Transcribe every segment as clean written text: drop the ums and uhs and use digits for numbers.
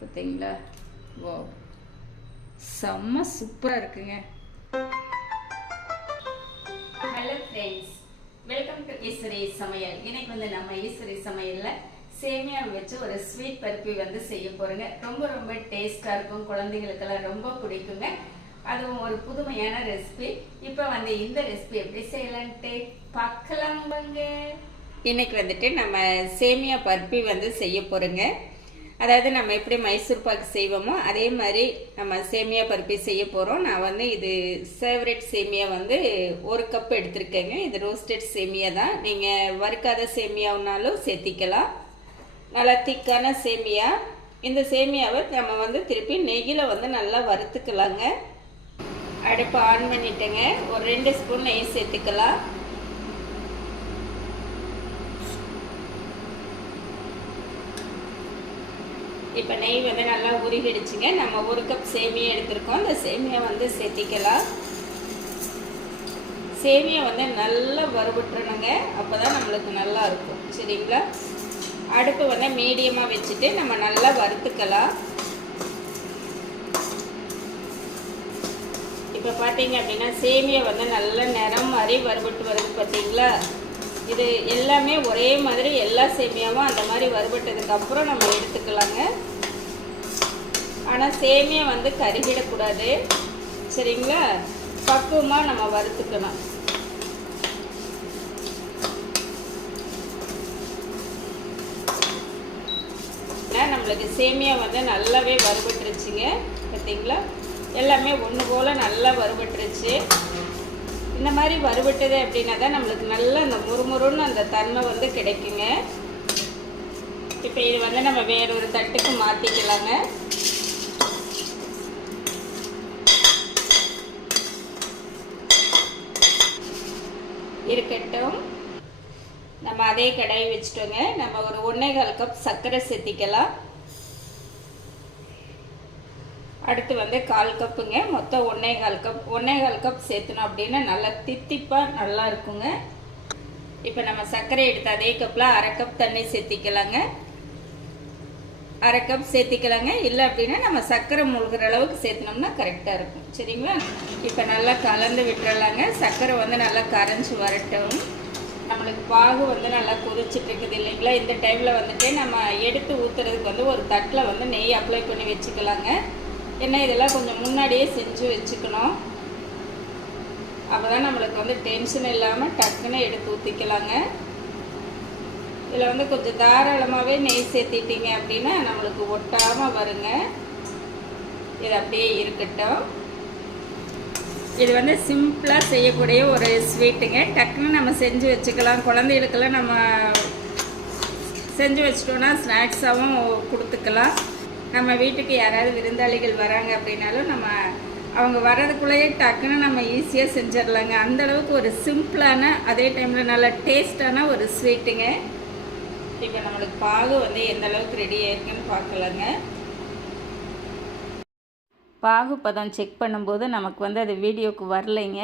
பார்த்தீங்களா? வா, செம்ம சூப்பராக இருக்குங்க. Hello friends, welcome to Eswari சமையல். இன்னைக்கு வந்து நம்ம ஈஸ்வரி சமையலில் சேமியா வச்சு ஒரு ஸ்வீட் பருப்பி வந்து செய்ய போகிறோங்க. ரொம்ப ரொம்ப டேஸ்ட்டாக இருக்கும், குழந்தைங்களுக்கெல்லாம் ரொம்ப பிடிக்குங்க. அதுவும் ஒரு புதுமையான ரெசிபி. இப்போ வந்து இந்த ரெசிபி எப்படி செய்யலான்ட்டு பார்க்கலாம் வாங்க. இன்னைக்கு வந்துட்டு நம்ம சேமியா பருப்பி வந்து செய்ய போகிறோங்க. அதாவது நம்ம எப்படி மைசூர் பாக்கு செய்வோமோ அதே மாதிரி நம்ம சேமியா பருப்பி செய்ய போகிறோம். நான் வந்து இது ஃபேவரட் சேமியா வந்து 1 கப் எடுத்திருக்கேங்க. இது ரோஸ்டட் சேமியா தான். நீங்கள் வறுக்காத சேமியாவுனாலும் சேர்த்திக்கலாம். நல்லா திக்கான சேமியா. இந்த சேமியாவை நம்ம வந்து திருப்பி நெய்யில் வந்து நல்லா வறுத்துக்கலாங்க. அடுப்பு ஆன் பண்ணிட்டேங்க. ஒரு 2 ஸ்பூன் நெய் சேர்த்துக்கலாம். இப்போ நெய் வந்து நல்லா உருகிடுச்சுங்க. நம்ம 1 கப் சேமியா எடுத்திருக்கோம். அந்த சேமியா வந்து சேர்த்திக்கலாம். சேமியா வந்து நல்லா வறுபட்டுறணுங்க, அப்போ தான் நம்மளுக்கு நல்லா இருக்கும். சரிங்களா? அடுப்பு வந்து மீடியமாக வச்சுட்டு நம்ம நல்லா வறுத்துக்கலாம். இப்போ பார்த்தீங்க அப்படின்னா சேமியா வந்து நல்ல நிறம் மாதிரி வறுபட்டு வருது. பார்த்தீங்களா? இது எல்லாமே ஒரே மாதிரி எல்லா சேமியாவும் அந்த மாதிரி வறுபட்டதுக்கு அப்புறம் நம்ம எடுத்துக்கலாங்க. ஆனால் சேமியா வந்து கருகிடக்கூடாது. சரிங்களா? பக்குவமாக நம்ம வறுத்துக்கணும். நம்மளுக்கு சேமியா வந்து நல்லாவே வறுபட்டுருச்சுங்க. பார்த்தீங்களா? எல்லாமே ஒன்று போல் நல்லா வறுபட்டுருச்சு. இந்த மாதிரி வறுபட்டது அப்படின்னா தான் நம்மளுக்கு நல்லா அந்த முறுமுறுன்னு அந்த தன்மை வந்து கிடைக்குங்க. இப்போ இது வந்து நம்ம வேறொரு தட்டுக்கு மாற்றிக்கலாங்க. இருக்கட்டும். நம்ம அதே கடாயை வச்சுட்டோங்க. நம்ம ஒரு 1.25 கப் சர்க்கரை சேர்த்திக்கலாம். அடுத்து வந்து 1/4 கப்புங்க. மொத்தம் 1.25 கப் சேர்த்தணும் அப்படின்னா நல்லா தித்திப்பாக நல்லா இருக்குங்க. இப்போ நம்ம சர்க்கரை எடுத்து அதே கப்பில் 1/2 கப் தண்ணி சேர்த்திக்கலாங்க. 1/2 கப் சேர்த்திக்கலாங்க. இல்லை அப்படின்னா நம்ம சர்க்கரை மூழ்கிற அளவுக்கு சேர்த்தினோம்னா கரெக்டாக இருக்கும். சரிங்களா? இப்போ நல்லா கலந்து விட்டுறலாங்க. சர்க்கரை வந்து நல்லா கரைஞ்சி வரட்டும். நம்மளுக்கு பாகு வந்து நல்லா கொதிச்சுட்டு இருக்குது இல்லைங்களா? இந்த டைமில் வந்துட்டு நம்ம எடுத்து ஊற்றுறதுக்கு வந்து ஒரு தட்டில் வந்து நெய் அப்ளை பண்ணி வச்சுக்கலாங்க. ஏன்னா இதெல்லாம் கொஞ்சம் முன்னாடியே செஞ்சு வச்சுக்கணும். அப்போ தான் நம்மளுக்கு வந்து டென்ஷன் இல்லாமல் டக்குன்னு எடுத்து ஊற்றிக்கலாங்க. இதில் வந்து கொஞ்சம் தாராளமாகவே நெய் சேர்த்திட்டிங்க அப்படின்னா நம்மளுக்கு ஒட்டாமல் வருங்க. இது அப்படியே இருக்கட்டும். இது வந்து சிம்பிளாக செய்யக்கூடிய ஒரு ஸ்வீட்டுங்க. டக்குன்னு நம்ம செஞ்சு வச்சுக்கலாம். குழந்தைகளுக்கெல்லாம் நம்ம செஞ்சு வச்சிட்டோன்னா ஸ்நாக்ஸாகவும் கொடுத்துக்கலாம். நம்ம வீட்டுக்கு யாராவது விருந்தாளிகள் வராங்க அப்படின்னாலும் நம்ம அவங்க வர்றதுக்குள்ளேயே டக்குன்னு நம்ம ஈஸியாக செஞ்சிடலாங்க. அந்தளவுக்கு ஒரு சிம்பிளான அதே டைமில் நல்ல டேஸ்டான ஒரு ஸ்வீட்டுங்க. இப்போ நம்மளுக்கு பாகு வந்து எந்த அளவுக்கு ரெடி ஆயிருக்குன்னு பார்க்கலாங்க. பாகு பதம் செக் பண்ணும்போது நமக்கு வந்து அது வீடியோவுக்கு வரலைங்க.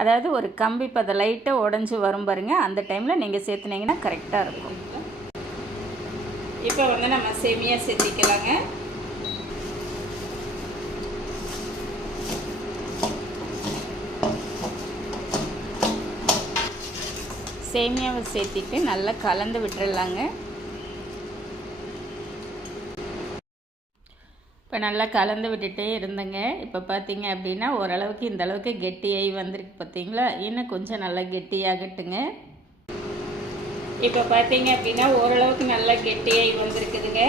அதாவது ஒரு கம்பி பதம் லைட்டாக உடஞ்சி வரும் பாருங்க. அந்த டைமில் நீங்கள் சேர்த்துனீங்கன்னா கரெக்டாக இருக்கும். இப்போ வந்து நம்ம சேமியா சேர்த்திக்கலாங்க. சேமியாவை சேர்த்திட்டு நல்லா கலந்து விட்டுறலாங்க. இப்போ நல்லா கலந்து விட்டுட்டே இருந்தேங்க. இப்போ பார்த்தீங்க அப்படின்னா ஓரளவுக்கு இந்த அளவுக்கு கெட்டியாகி வந்திருக்கு. பார்த்தீங்களா? இன்னும் கொஞ்சம் நல்லா கெட்டியாகட்டுங்க. இப்போ பார்த்தீங்க அப்படின்னா ஓரளவுக்கு நல்லா கெட்டியாகி வந்திருக்குதுங்க.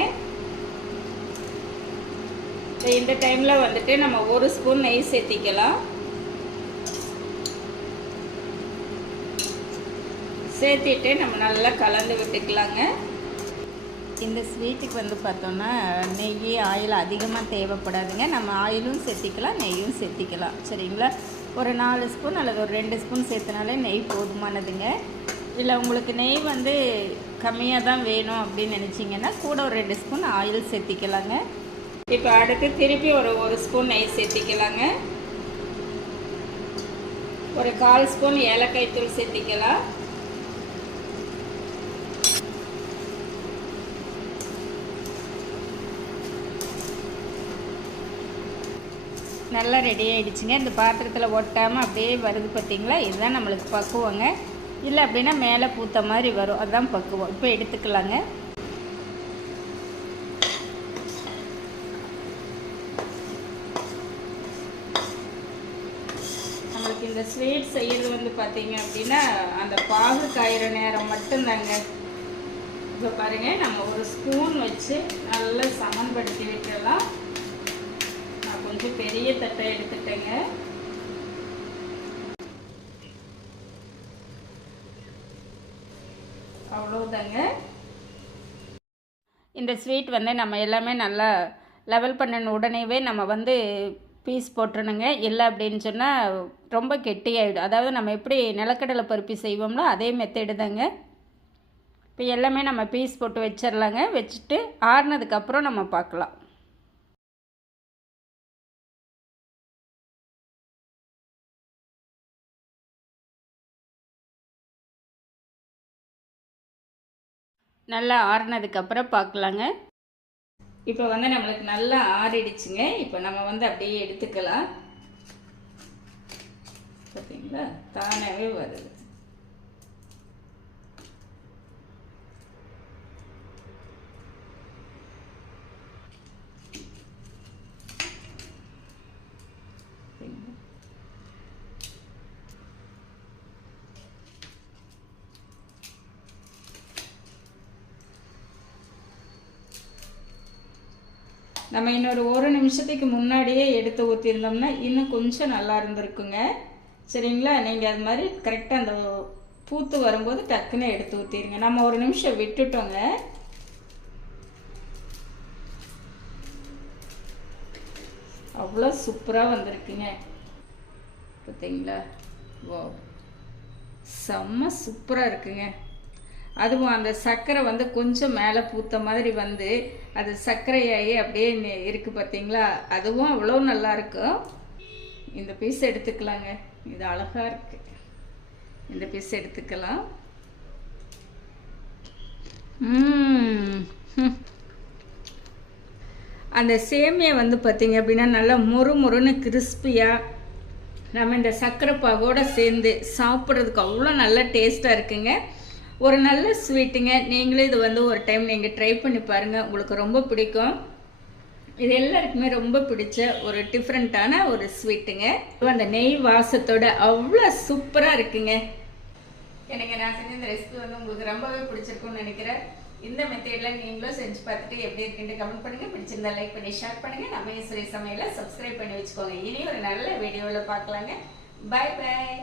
இந்த டைமில் வந்துட்டு நம்ம 1 ஸ்பூன் நெய் சேர்த்திக்கலாம். சேர்த்திட்டு நம்ம நல்லா கலந்து விட்டுக்கலாங்க. இந்த ஸ்வீட்டுக்கு வந்து பார்த்தோன்னா நெய் ஆயில் அதிகமாக தேவைப்படாதுங்க. நம்ம ஆயிலும் சேர்த்திக்கலாம், நெய்யும் சேர்த்திக்கலாம். சரிங்களா? ஒரு 4 ஸ்பூன் அல்லது ஒரு 2 ஸ்பூன் சேர்த்தனாலே நெய் போதுமானதுங்க. இல்லை உங்களுக்கு நெய் வந்து கம்மியாக தான் வேணும் அப்படின்னு நினச்சிங்கன்னா கூட ஒரு 2 ஸ்பூன் ஆயில் சேர்த்திக்கலாங்க. இப்போ அடுத்து திருப்பி ஒரு ஸ்பூன் நெய் சேர்த்திக்கலாங்க. ஒரு 1/4 ஸ்பூன் ஏலக்காய் தூள் சேர்த்திக்கலாம். நல்லா ரெடி ஆகிடுச்சுங்க. இந்த பாத்திரத்தில் ஒட்டாமல் அப்படியே வருது பார்த்திங்களா, இதுதான் நம்மளுக்கு பக்குவங்க. இல்லை அப்படின்னா மேலே பூத்த மாதிரி வரும், அதுதான் பக்குவம். இப்போ எடுத்துக்கலாங்க. நம்மளுக்கு இந்த ஸ்வீட் செய்கிறது வந்து பார்த்திங்க அப்படின்னா அந்த பாகு காயிற நேரம் மட்டும்தாங்க. இப்போ பாருங்கள், நம்ம ஒரு ஸ்பூன் வச்சு நல்லா சமன்படுத்தி விட்டுடலாம். நான் கொஞ்சம் பெரிய தட்டை எடுத்துட்டேங்க. அவ்வளோதாங்க. இந்த ஸ்வீட் வந்து நம்ம எல்லாமே நல்லா லெவல் பண்ணின உடனேவே நம்ம வந்து பீஸ் போட்டுருணுங்க. இல்லை அப்படின்னு சொன்னால் ரொம்ப கெட்டியாகிடும். அதாவது நம்ம எப்படி நிலக்கடலை பருப்பி செய்வோம்னா அதே மெத்தேடு தாங்க. இப்போ எல்லாமே நம்ம பீஸ் போட்டு வச்சிடலாங்க. வச்சுட்டு ஆறுனதுக்கப்புறம் நம்ம பார்க்கலாம். நல்லா ஆறுனதுக்கப்புறம் பார்க்கலாங்க. இப்போ வந்து நம்மளுக்கு நல்லா ஆறிடுச்சுங்க. இப்போ நம்ம வந்து அப்படியே எடுத்துக்கலாம். பார்த்தீங்களா, தானாகவே வருது. நம்ம இன்னொரு 1 நிமிஷத்துக்கு முன்னாடியே எடுத்து ஊற்றிருந்தோம்னா இன்னும் கொஞ்சம் நல்லா இருந்திருக்குங்க. சரிங்களா, நீங்கள் அது மாதிரி கரெக்டாக அந்த பூத்து வரும்போது டக்குன்னு எடுத்து ஊற்றிடுங்க. நம்ம 1 நிமிஷம் விட்டுட்டோங்க. அவ்வளோ சூப்பராக வந்திருக்குங்க. பார்த்தீங்களா, ஓ செம்ம சூப்பராக இருக்குங்க. அதுவும் அந்த சர்க்கரை வந்து கொஞ்சம் மேலே பூத்த மாதிரி வந்து அது சர்க்கரையாகி அப்படியே இருக்குது பார்த்தீங்களா, அதுவும் அவ்வளோ நல்லா இருக்கும். இந்த பீஸ் எடுத்துக்கலாங்க. இது அழகாக இருக்குது. இந்த பீஸ் எடுத்துக்கலாம். அந்த சேமியா வந்து பார்த்திங்க அப்படின்னா நல்லா மொறு மொறுன்னு கிறிஸ்பியாக நம்ம இந்த சர்க்கரை பாகோடு சேர்ந்து சாப்பிட்றதுக்கு அவ்வளோ நல்ல டேஸ்ட்டாக இருக்குங்க. ஒரு நல்ல ஸ்வீட்டுங்க. நீங்களும் இது வந்து ஒரு டைம் நீங்கள் ட்ரை பண்ணி பாருங்கள், உங்களுக்கு ரொம்ப பிடிக்கும். இது எல்லாருக்குமே ரொம்ப பிடிச்ச ஒரு டிஃப்ரெண்ட்டான ஒரு ஸ்வீட்டுங்க. அந்த நெய் வாசத்தோட அவ்வளோ சூப்பராக இருக்குங்க. எனக்கு நான் செஞ்ச இந்த ரெசிபி வந்து உங்களுக்கு ரொம்பவே பிடிச்சிருக்குன்னு நினைக்கிறேன். இந்த மெத்தேடில் நீங்களும் செஞ்சு பார்த்துட்டு எப்படி இருக்குன்னு கமெண்ட் பண்ணுங்கள். பிடிச்சிருந்தா லைக் பண்ணி ஷேர் பண்ணுங்கள். நம்ம ஈஸ்வரி சமையலை சப்ஸ்கிரைப் பண்ணி வச்சுக்கோங்க. இனி ஒரு நல்ல வீடியோவில் பார்க்கலாங்க. பாய் பாய்.